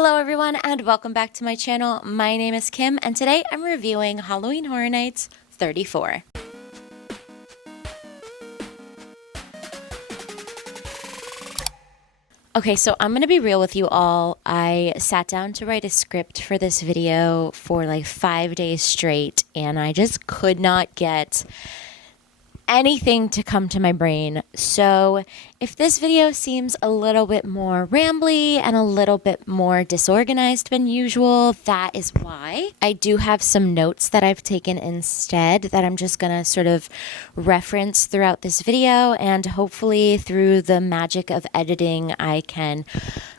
Hello everyone and welcome back to my channel. My name is Kim and today I'm reviewing Halloween Horror Nights 34. Okay, so I'm going to be real with you all. I sat down to write a script for this video for like 5 days straight and I just could not get anything to come to my brain. So if this video seems a little bit more rambly and a little bit more disorganized than usual, that is why. I do have some notes that I've taken instead that I'm just gonna sort of reference throughout this video, and hopefully through the magic of editing I can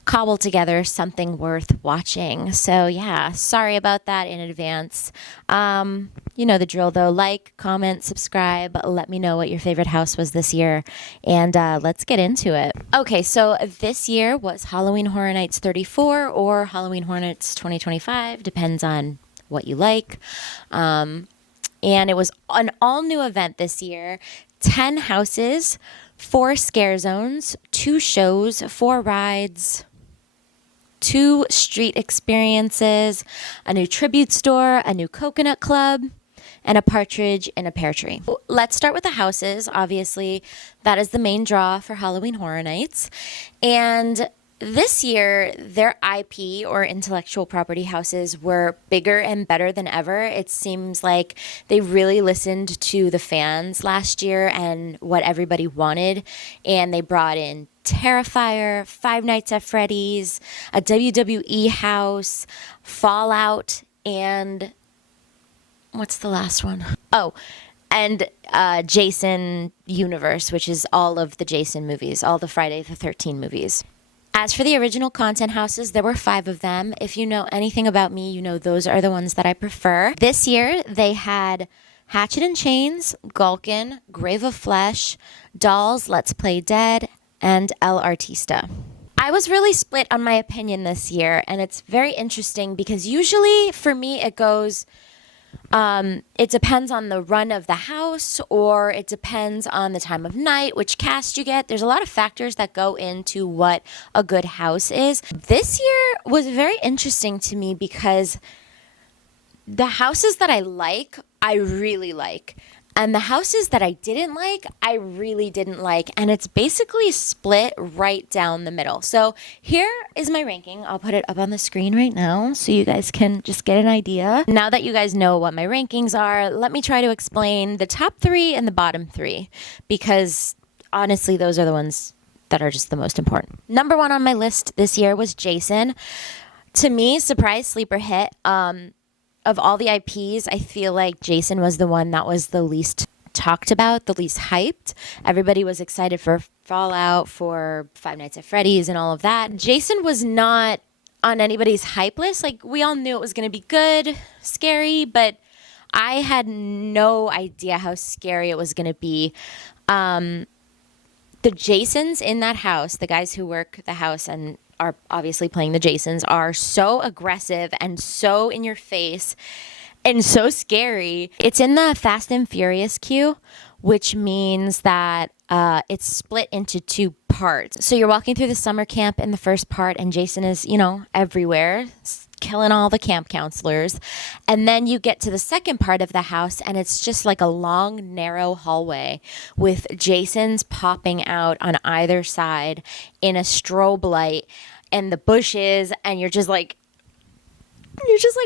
cobble together something worth watching. So yeah, sorry about that in advance. You know the drill though. Like, comment, subscribe, let me know what your favorite house was this year, and let's get into it. Okay, so this year was Halloween Horror Nights 34 or Halloween Horror Nights 2025, depends on what you like. And it was an all-new event this year. 10 houses, 4 scare zones, 2 shows, 4 rides, 2 street experiences, a new tribute store, a new coconut club, and a partridge in a pear tree. Let's start with the houses. Obviously, that is the main draw for Halloween Horror Nights. And this year, their IP or intellectual property houses were bigger and better than ever. It seems like they really listened to the fans last year and what everybody wanted. And they brought in Terrifier, Five Nights at Freddy's, a WWE house, Fallout, and what's the last one? Oh, and Jason Universe, which is all of the Jason movies, all the Friday the 13th movies. As for the original content houses, there were 5 of them. If you know anything about me, you know those are the ones that I prefer. This year, they had Hatchet and Chains, Gulkin, Grave of Flesh, Dolls, Let's Play Dead, and El Artista. I was really split on my opinion this year, and it's very interesting because usually for me it goes, it depends on the run of the house, or it depends on the time of night, which cast you get. There's a lot of factors that go into what a good house is. This year was very interesting to me because the houses that I like, I really like. And the houses that I didn't like, I really didn't like. And it's basically split right down the middle. So here is my ranking. I'll put it up on the screen right now so you guys can just get an idea. Now that you guys know what my rankings are, let me try to explain the top 3 and the bottom 3. Because honestly, those are the ones that are just the most important. Number 1 on my list this year was Jason. To me, surprise sleeper hit. Of all the IPs, I feel like Jason was the one that was the least talked about, the least hyped. Everybody was excited for Fallout, for Five Nights at Freddy's, and all of that. Jason was not on anybody's hype list. Like, we all knew it was going to be good, scary, but I had no idea how scary it was going to be. The Jasons in that house, the guys who work the house and are obviously playing the Jasons, are so aggressive and so in your face and so scary. It's in the Fast and Furious queue, which means that it's split into 2 parts. So you're walking through the summer camp in the first part, and Jason is, you know, everywhere, killing all the camp counselors. And then you get to the second part of the house, and it's just like a long, narrow hallway with Jasons popping out on either side in a strobe light and the bushes, and you're just like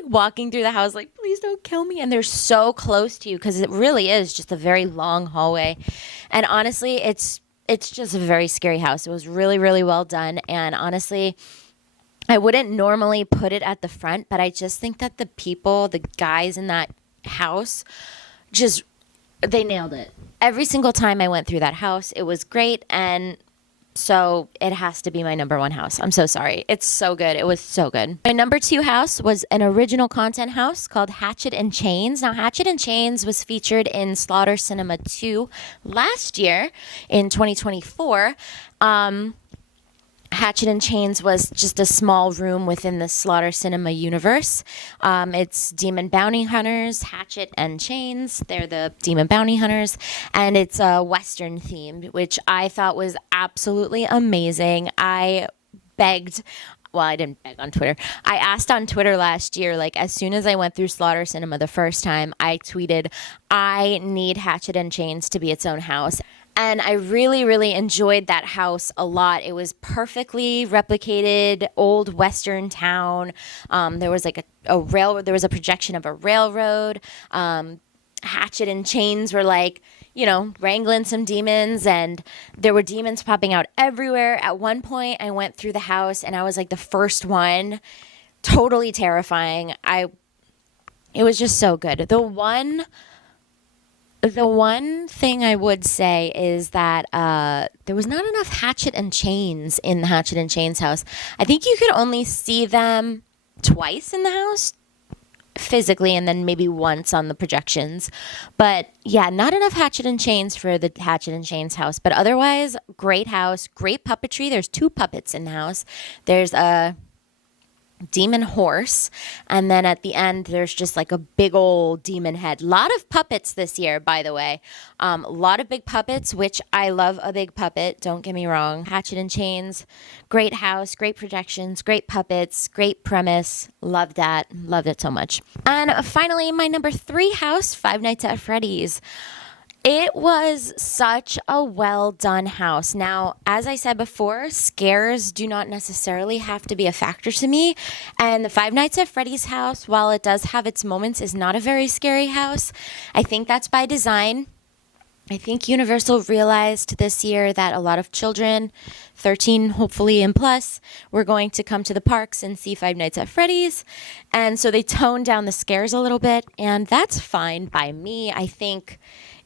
walking through the house like, please don't kill me. And they're so close to you because it really is just a very long hallway. And honestly, it's just a very scary house. It was really, really well done. And honestly, I wouldn't normally put it at the front, but I just think that the people, the guys in that house, they nailed it. Every single time I went through that house, it was great, and so it has to be my number 1 house. I'm so sorry. It's so good. It was so good. My number 2 house was an original content house called Hatchet and Chains. Now, Hatchet and Chains was featured in Slaughter Cinema 2 last year in 2024. Hatchet and Chains was just a small room within the Slaughter Cinema universe. It's demon bounty hunters, Hatchet and Chains. They're the demon bounty hunters. And it's Western themed, which I thought was absolutely amazing. I begged well, I didn't beg on Twitter. I asked on Twitter last year, like as soon as I went through Slaughter Cinema the first time, I tweeted, I need Hatchet and Chains to be its own house. And I really, really enjoyed that house a lot. It was perfectly replicated old Western town. There was like a railroad. There was a projection of a railroad. Hatchet and Chains were like, you know, wrangling some demons, and there were demons popping out everywhere. At one point, I went through the house, and I was like the first one. Totally terrifying. It was just so good. The one thing I would say is that there was not enough Hatchet and Chains in the Hatchet and Chains house. I think you could only see them twice in the house physically, and then maybe once on the projections. But yeah, not enough Hatchet and Chains for the Hatchet and Chains house. But otherwise, great house, great puppetry. There's 2 puppets in the house. There's a demon horse, and then at the end there's just like a big old demon head. Lot of puppets this year, by the way. A lot of big puppets, which I love a big puppet, don't get me wrong. Hatchet and Chains, great house, great projections, great puppets, great premise. Loved that. Loved it so much. And finally, my number 3 house, Five Nights at Freddy's. It was such a well done house. Now, as I said before, scares do not necessarily have to be a factor to me. And the Five Nights at Freddy's house, while it does have its moments, is not a very scary house. I think that's by design. I think Universal realized this year that a lot of children, 13 hopefully and plus, were going to come to the parks and see Five Nights at Freddy's. And so they toned down the scares a little bit, and that's fine by me. I think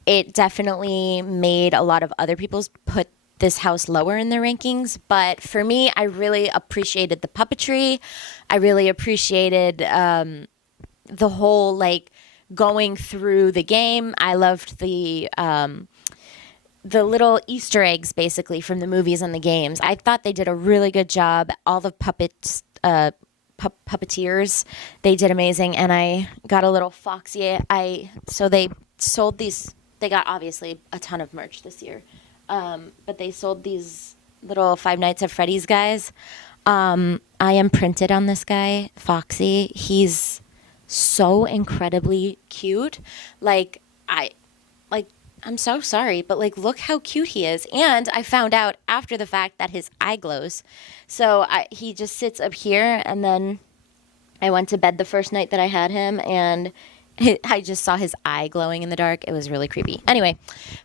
it definitely made a lot of other people's put this house lower in their rankings. But for me, I really appreciated the puppetry. I really appreciated the whole, like, going through the game. I loved the little Easter eggs, basically, from the movies and the games. I thought they did a really good job. All the puppeteers, they did amazing. And I got a little foxy. So they sold these. They got obviously a ton of merch this year, but they sold these little Five Nights at Freddy's guys. I am printed on this guy, Foxy. He's so incredibly cute. I'm so sorry, but like, look how cute he is. And I found out after the fact that his eye glows. So he just sits up here, and then I went to bed the first night that I had him, and I just saw his eye glowing in the dark. It was really creepy. Anyway,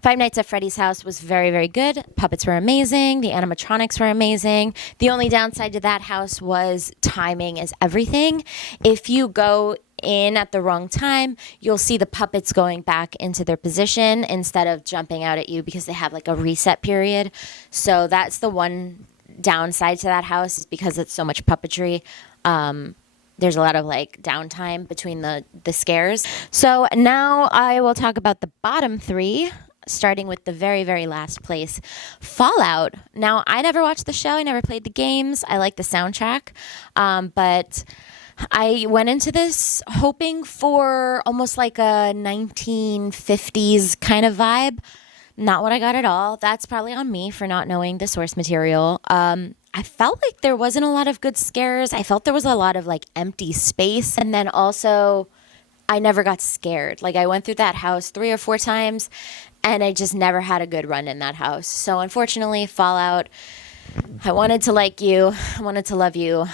Five Nights at Freddy's house was very, very good. Puppets were amazing. The animatronics were amazing. The only downside to that house was timing is everything. If you go in at the wrong time, you'll see the puppets going back into their position instead of jumping out at you, because they have like a reset period. So that's the one downside to that house, is because it's so much puppetry. There's a lot of like downtime between the scares. So now I will talk about the bottom 3, starting with the very, very last place, Fallout. Now, I never watched the show. I never played the games. I like the soundtrack. But I went into this hoping for almost like a 1950s kind of vibe. Not what I got at all. That's probably on me for not knowing the source material. I felt like there wasn't a lot of good scares. I felt there was a lot of like empty space. And then also, I never got scared. Like, I went through that house 3 or 4 times, and I just never had a good run in that house. So unfortunately, Fallout, I wanted to like you. I wanted to love you,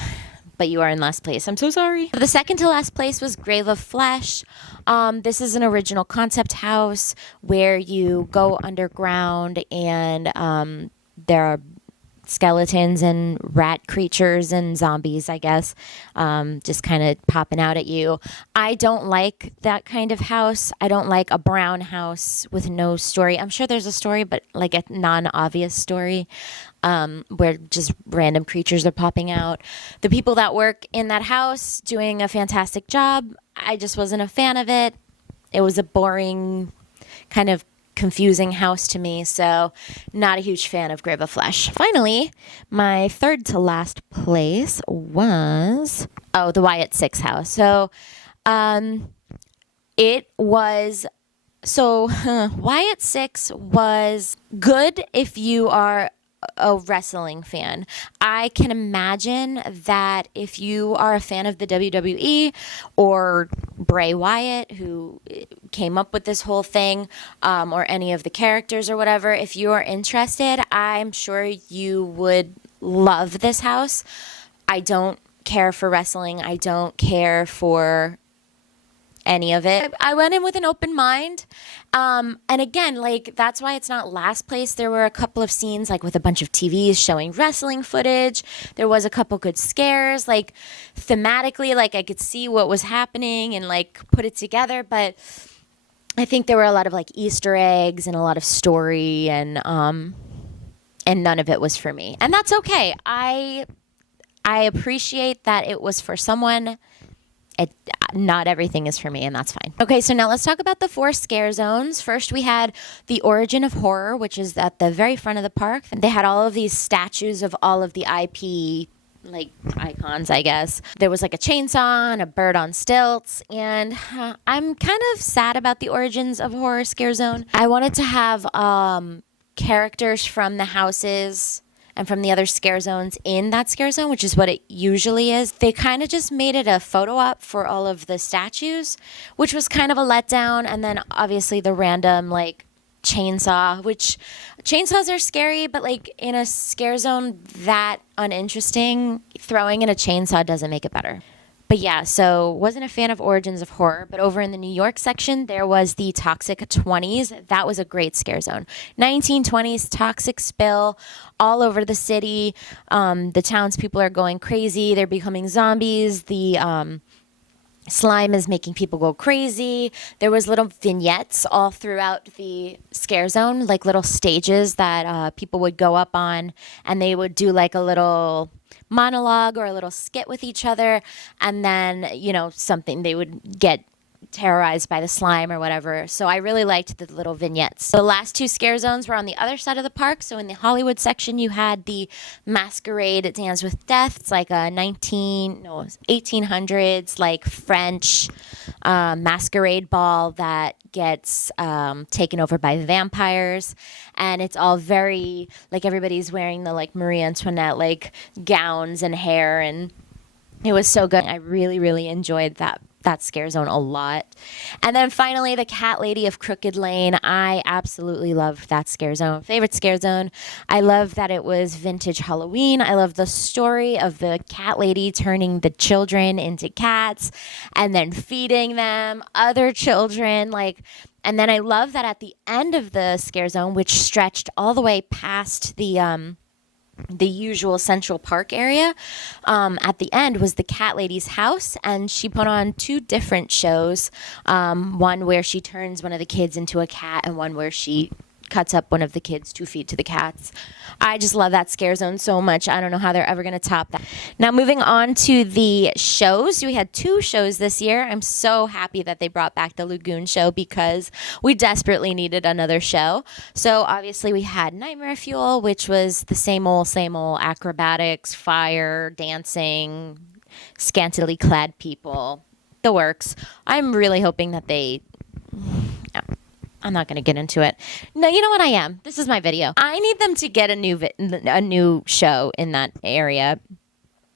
but you are in last place. I'm so sorry. The second to last place was Grave of Flesh. This is an original concept house where you go underground, and there are skeletons and rat creatures and zombies, I guess, just kind of popping out at you. I don't like that kind of house. I don't like a brown house with no story. I'm sure there's a story, but like a non-obvious story, where just random creatures are popping out. The people that work in that house doing a fantastic job. I just wasn't a fan of it. It was a boring, kind of confusing house to me, so not a huge fan of Grave of Flesh. Finally, my third to last place was the Wyatt Six house. So Wyatt Six was good if you are a wrestling fan. I can imagine that if you are a fan of the WWE or Bray Wyatt, who came up with this whole thing, or any of the characters or whatever, if you are interested, I'm sure you would love this house. I don't care for wrestling. I don't care for any of it. I went in with an open mind. And again, like, that's why it's not last place. There were a couple of scenes, like, with a bunch of TVs showing wrestling footage. There was a couple good scares. Like, thematically, like, I could see what was happening and, like, put it together. But I think there were a lot of, like, Easter eggs and a lot of story, and none of it was for me. And that's okay. I appreciate that it was for someone. Not everything is for me, and that's fine. Okay, so now let's talk about the 4 scare zones. First, we had the Origin of Horror, which is at the very front of the park. They had all of these statues of all of the IP, like, icons, I guess. There was like a chainsaw and a bird on stilts, and I'm kind of sad about the Origins of Horror scare zone. I wanted to have characters from the houses and from the other scare zones in that scare zone, which is what it usually is. They kind of just made it a photo op for all of the statues, which was kind of a letdown. And then obviously the random, like, chainsaw, which chainsaws are scary, but, like, in a scare zone that uninteresting, throwing in a chainsaw doesn't make it better. But yeah, so wasn't a fan of Origins of Horror, but over in the New York section, there was the Toxic 20s. That was a great scare zone. 1920s, toxic spill all over the city. The townspeople are going crazy. They're becoming zombies. The slime is making people go crazy. There was little vignettes all throughout the scare zone, like little stages that people would go up on, and they would do like a little monologue or a little skit with each other, and then, you know, something, they would get terrorized by the slime or whatever. So I really liked the little vignettes. The last 2 scare zones were on the other side of the park. So in the Hollywood section, you had the Masquerade Dance with Death. It's like a 1800s like French masquerade ball that gets taken over by vampires, and it's all very, like, everybody's wearing the, like, Marie Antoinette, like, gowns and hair, and it was so good. I really, really enjoyed that scare zone a lot. And then finally, the Cat Lady of Crooked Lane. I absolutely loved that scare zone. Favorite scare zone. I love that it was vintage Halloween. I love the story of the cat lady turning the children into cats and then feeding them other children. Like, and then I love that at the end of the scare zone, which stretched all the way past the usual Central Park area, at the end was the cat lady's house, and she put on 2 different shows, one where she turns one of the kids into a cat and one where she cuts up one of the kids to feed to the cats. I just love that scare zone so much. I don't know how they're ever going to top that. Now, moving on to the shows. We had 2 shows this year. I'm so happy that they brought back the Lagoon show because we desperately needed another show. So obviously we had Nightmare Fuel, which was the same old acrobatics, fire, dancing, scantily clad people, the works. I'm really hoping that they... I'm not going to get into it. No, you know what I am? This is my video. I need them to get a new show in that area.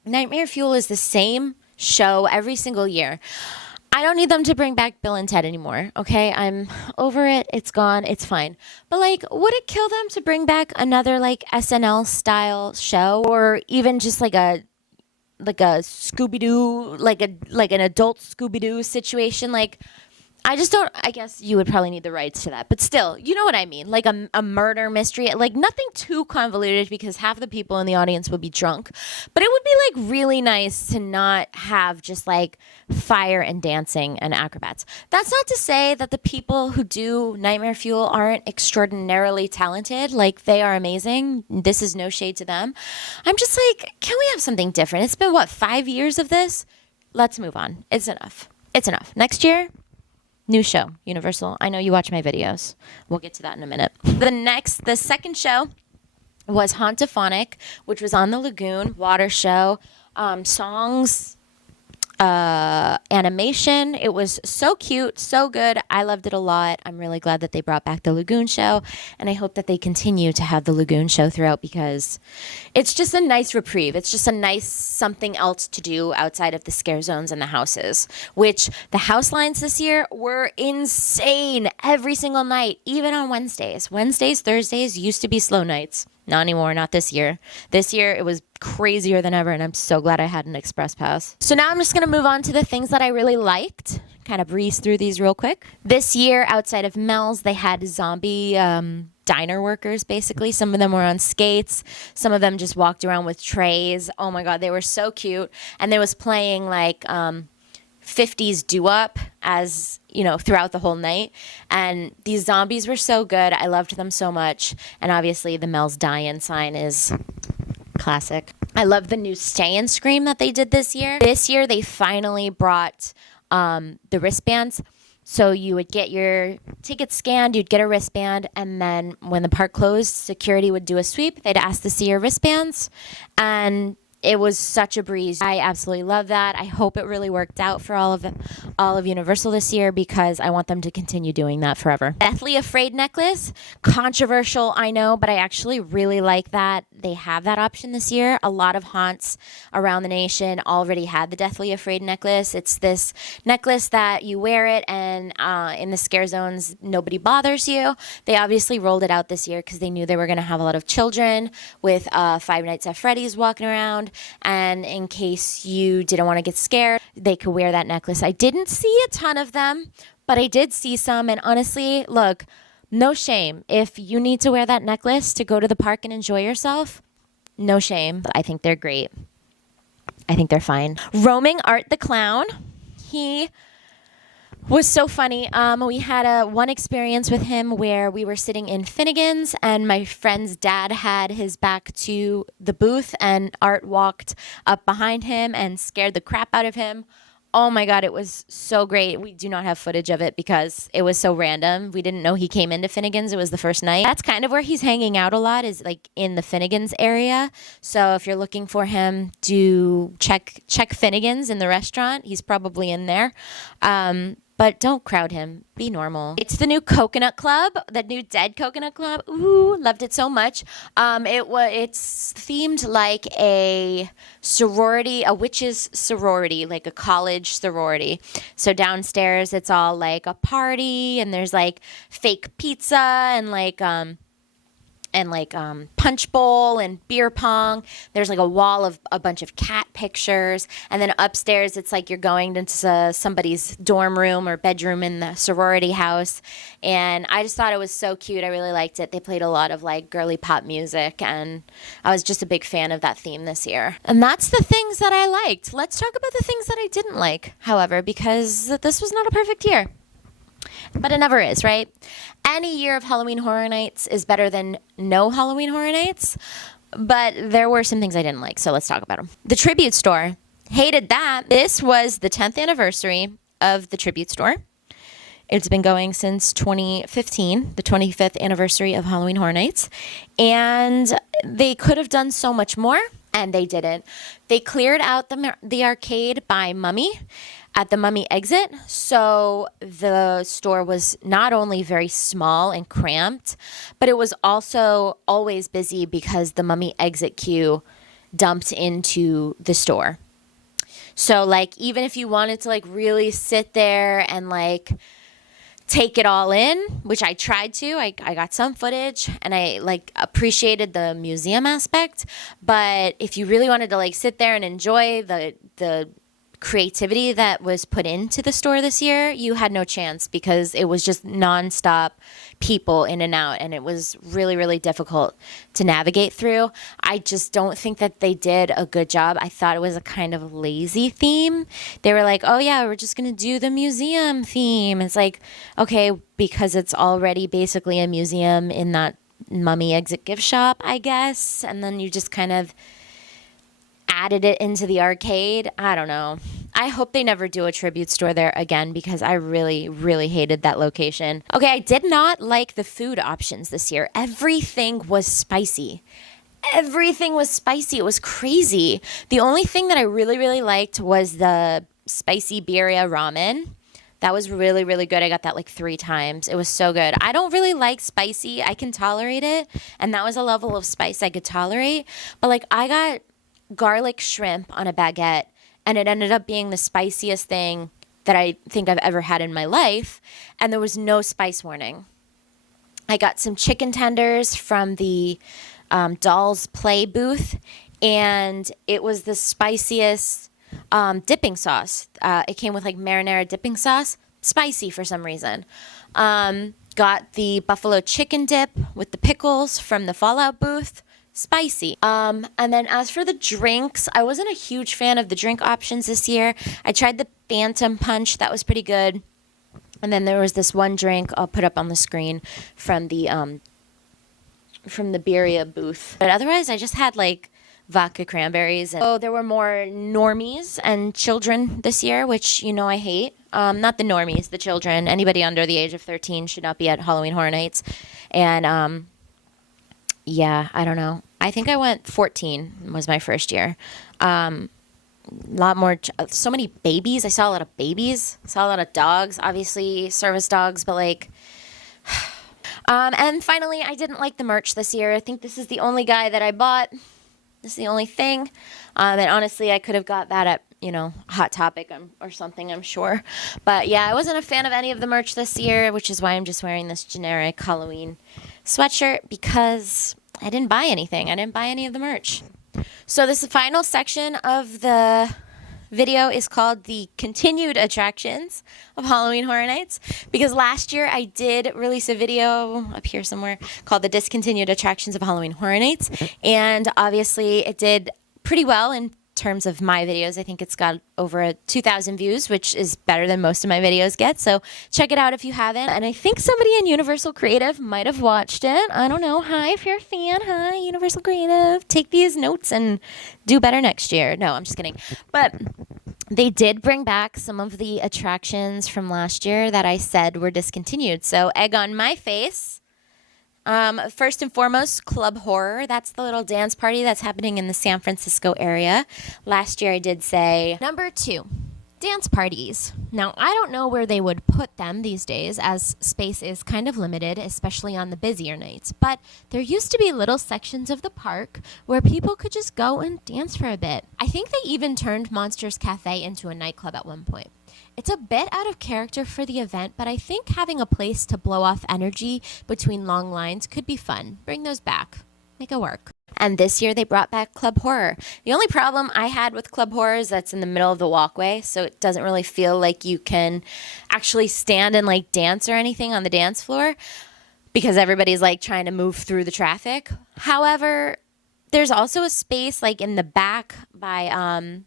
Nightmare Fuel is the same show every single year. I don't need them to bring back Bill and Ted anymore, okay? I'm over it. It's gone. It's fine. But, like, would it kill them to bring back another, like, SNL-style show? Or even just, like a Scooby-Doo, like an adult Scooby-Doo situation? Like... I just don't, I guess you would probably need the rights to that. But still, you know what I mean? Like a murder mystery. Like nothing too convoluted because half the people in the audience would be drunk. But it would be like really nice to not have just like fire and dancing and acrobats. That's not to say that the people who do Nightmare Fuel aren't extraordinarily talented. Like they are amazing. This is no shade to them. I'm just like, can we have something different? It's been, 5 years of this? Let's move on. It's enough. It's enough. Next year... new show, Universal. I know you watch my videos. We'll get to that in a minute. The second show was Hauntophonic, which was on the Lagoon, water show, songs. animation. It was so cute, so good. I loved it a lot. I'm really glad that they brought back the Lagoon Show, and I hope that they continue to have the Lagoon Show throughout because it's just a nice reprieve. It's just a nice something else to do outside of the scare zones and the houses, which the house lines this year were insane every single night, even on Wednesdays. Wednesdays, Thursdays used to be slow nights. Not anymore, not this year. This year, it was crazier than ever, and I'm so glad I had an express pass. So now I'm just going to move on to the things that I really liked. Kind of breeze through these real quick. This year, outside of Mel's, they had zombie diner workers, basically. Some of them were on skates. Some of them just walked around with trays. Oh my God, they were so cute. And they was playing like 50s doo-wop as, you know, throughout the whole night. And these zombies were so good. I loved them so much. And obviously the Mel's Die-In sign is classic. I love the new Stay and Scream that they did this year. This year they finally brought the wristbands. So you would get your ticket scanned, you'd get a wristband, and then when the park closed, security would do a sweep. They'd ask to see your wristbands, and it was such a breeze. I absolutely love that. I hope it really worked out for all of Universal this year because I want them to continue doing that forever. Deathly Afraid necklace, controversial, I know, but I actually really like that they have that option this year. A lot of haunts around the nation already had the Deathly Afraid necklace. It's this necklace that you wear it and in the scare zones, nobody bothers you. They obviously rolled it out this year because they knew they were going to have a lot of children with Five Nights at Freddy's walking around. And in case you didn't want to get scared, they could wear that necklace. I didn't see a ton of them, but I did see some. And honestly, look, no shame. If you need to wear that necklace to go to the park and enjoy yourself, no shame. I think they're great. I think they're fine. Roaming Art the Clown. He was so funny. We had one experience with him where we were sitting in Finnegan's and my friend's dad had his back to the booth and Art walked up behind him and scared the crap out of him. Oh my God, it was so great. We do not have footage of it because it was so random. We didn't know he came into Finnegan's. It was the first night. That's kind of where he's hanging out a lot, is like in the Finnegan's area. So if you're looking for him, do check Finnegan's in the restaurant. He's probably in there. But don't crowd him. Be normal. It's the new Coconut Club, the new Dead Coconut Club. Ooh, loved it so much. It's themed like a sorority, a witches sorority, like a college sorority. So downstairs, it's all like a party, and there's like fake pizza and punch bowl and beer pong. There's like a wall of a bunch of cat pictures. And then upstairs, it's like you're going into somebody's dorm room or bedroom in the sorority house. And I just thought it was so cute. I really liked it. They played a lot of like girly pop music. And I was just a big fan of that theme this year. And that's the things that I liked. Let's talk about the things that I didn't like, however, because this was not a perfect year. But it never is, right? Any year of Halloween Horror Nights is better than no Halloween Horror Nights. But there were some things I didn't like, so let's talk about them. The Tribute Store. Hated that. This was the 10th anniversary of the Tribute Store. It's been going since 2015, the 25th anniversary of Halloween Horror Nights. And they could have done so much more, and they didn't. They cleared out the arcade by Mummy at the Mummy exit. So the store was not only very small and cramped, but it was also always busy because the Mummy exit queue dumped into the store. So like, even if you wanted to like really sit there and like take it all in, which I tried to, I got some footage and I like appreciated the museum aspect. But if you really wanted to like sit there and enjoy the creativity that was put into the store this year, you had no chance because it was just nonstop people in and out, and it was really, really difficult to navigate through. I just don't think that they did a good job. I thought it was a kind of lazy theme. They were like, oh yeah, we're just going to do the museum theme. It's like, okay, because it's already basically a museum in that Mummy exit gift shop, I guess, and then you just kind of added it into the arcade. I don't know. I hope they never do a tribute store there again because I really, really hated that location. Okay, I did not like the food options this year. Everything was spicy. Everything was spicy. It was crazy. The only thing that I really, really liked was the spicy birria ramen. That was really, really good. I got that like 3 times. It was so good. I don't really like spicy. I can tolerate it. And that was a level of spice I could tolerate. But like I got garlic shrimp on a baguette, and it ended up being the spiciest thing that I think I've ever had in my life. And there was no spice warning. I got some chicken tenders from the Dolls Play booth, and it was the spiciest dipping sauce. It came with like marinara dipping sauce, spicy for some reason. Got the buffalo chicken dip with the pickles from the Fallout booth, spicy. And then as for the drinks, I wasn't a huge fan of the drink options this year. I tried the Phantom Punch, that was pretty good. And then there was this one drink I'll put up on the screen from the birria booth. But otherwise, I just had like vodka cranberries. And there were more normies and children this year, which you know I hate. Not the normies, the children. Anybody under the age of 13 should not be at Halloween Horror Nights. And yeah, I don't know. I think I went 14 was my first year. A lot more, so many babies. I saw a lot of babies. Saw a lot of dogs, obviously service dogs, but like. And finally, I didn't like the merch this year. I think this is the only guy that I bought. This is the only thing. And honestly, I could have got that at, Hot Topic or something, I'm sure. But yeah, I wasn't a fan of any of the merch this year, which is why I'm just wearing this generic Halloween sweatshirt because I didn't buy anything. I didn't buy any of the merch. So this final section of the video is called the continued attractions of Halloween Horror Nights, because last year I did release a video up here somewhere called the discontinued attractions of Halloween Horror Nights, and obviously it did pretty well in terms of my videos. I think it's got over 2,000 views, which is better than most of my videos get. So check it out if you haven't. And I think somebody in Universal Creative might have watched it. I don't know. Hi, if you're a fan. Hi, Universal Creative. Take these notes and do better next year. No, I'm just kidding. But they did bring back some of the attractions from last year that I said were discontinued. So egg on my face. First and foremost, Club Horror. That's the little dance party that's happening in the San Francisco area. Last year I did say. Number 2, dance parties. Now, I don't know where they would put them these days, as space is kind of limited, especially on the busier nights. But there used to be little sections of the park where people could just go and dance for a bit. I think they even turned Monsters Cafe into a nightclub at one point. It's a bit out of character for the event, but I think having a place to blow off energy between long lines could be fun. Bring those back. Make it work. And this year they brought back Club Horror. The only problem I had with Club Horror is that's in the middle of the walkway, so it doesn't really feel like you can actually stand and like dance or anything on the dance floor because everybody's like trying to move through the traffic. However, there's also a space like in the back by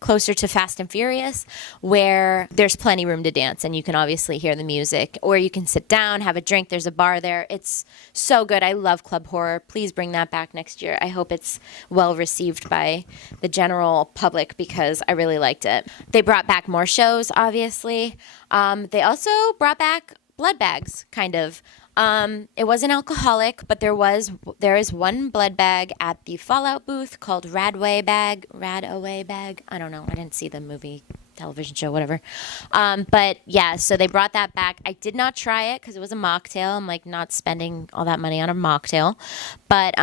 closer to Fast and Furious where there's plenty room to dance and you can obviously hear the music, or you can sit down, have a drink. There's a bar there. It's so good. I love Club Horror. Please bring that back next year. I hope it's well received by the general public because I really liked it. They brought back more shows, obviously. They also brought back blood bags, kind of. It wasn't alcoholic, but there is one blood bag at the Fallout booth called Radaway Bag. I don't know. I didn't see the movie, television show, whatever. But yeah, so they brought that back. I did not try it because it was a mocktail. I'm like not spending all that money on a mocktail, but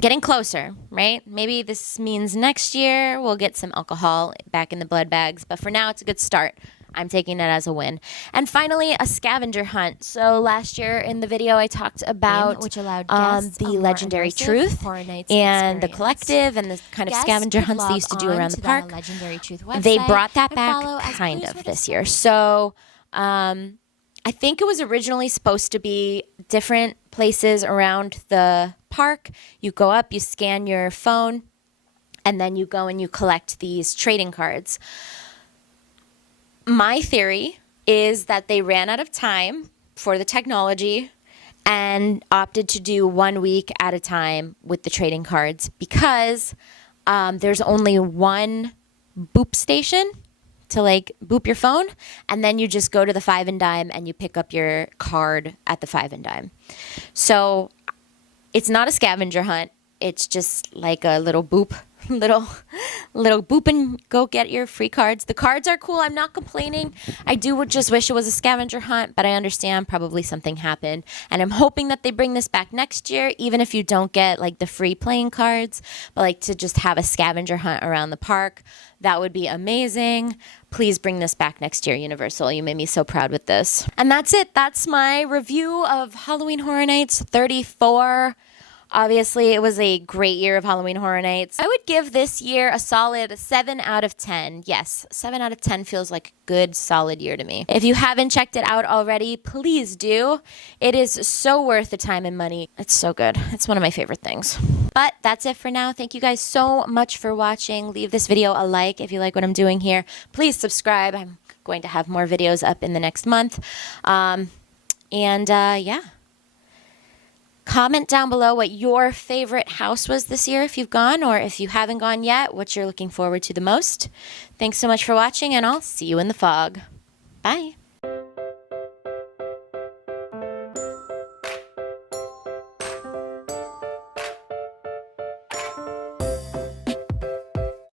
getting closer, right? Maybe this means next year we'll get some alcohol back in the blood bags, but for now it's a good start. I'm taking it as a win. And finally, a scavenger hunt. So last year in the video, I talked about which allowed guests the Legendary Truth and the collective and the kind of scavenger hunts they used to do around the park. They brought that back kind of this year. So I think it was originally supposed to be different places around the park. You go up, you scan your phone, and then you go and you collect these trading cards. My theory is that they ran out of time for the technology and opted to do 1 week at a time with the trading cards because there's only one boop station to like boop your phone, and then you just go to the Five and Dime and you pick up your card at the Five and Dime. So it's not a scavenger hunt. It's just like a little boop little boop and go get your free cards. The cards are cool. I'm not complaining. I do just wish it was a scavenger hunt, but I understand probably something happened. And I'm hoping that they bring this back next year, even if you don't get like the free playing cards, but like to just have a scavenger hunt around the park. That would be amazing. Please bring this back next year, Universal. You made me so proud with this. And that's it. That's my review of Halloween Horror Nights 34. Obviously, it was a great year of Halloween Horror Nights. I would give this year a solid 7 out of 10. Yes, 7 out of 10 feels like a good, solid year to me. If you haven't checked it out already, please do. It is so worth the time and money. It's so good. It's one of my favorite things. But that's it for now. Thank you guys so much for watching. Leave this video a like if you like what I'm doing here. Please subscribe. I'm going to have more videos up in the next month. Yeah. Comment down below what your favorite house was this year if you've gone, or if you haven't gone yet, what you're looking forward to the most. Thanks so much for watching, and I'll see you in the fog. Bye.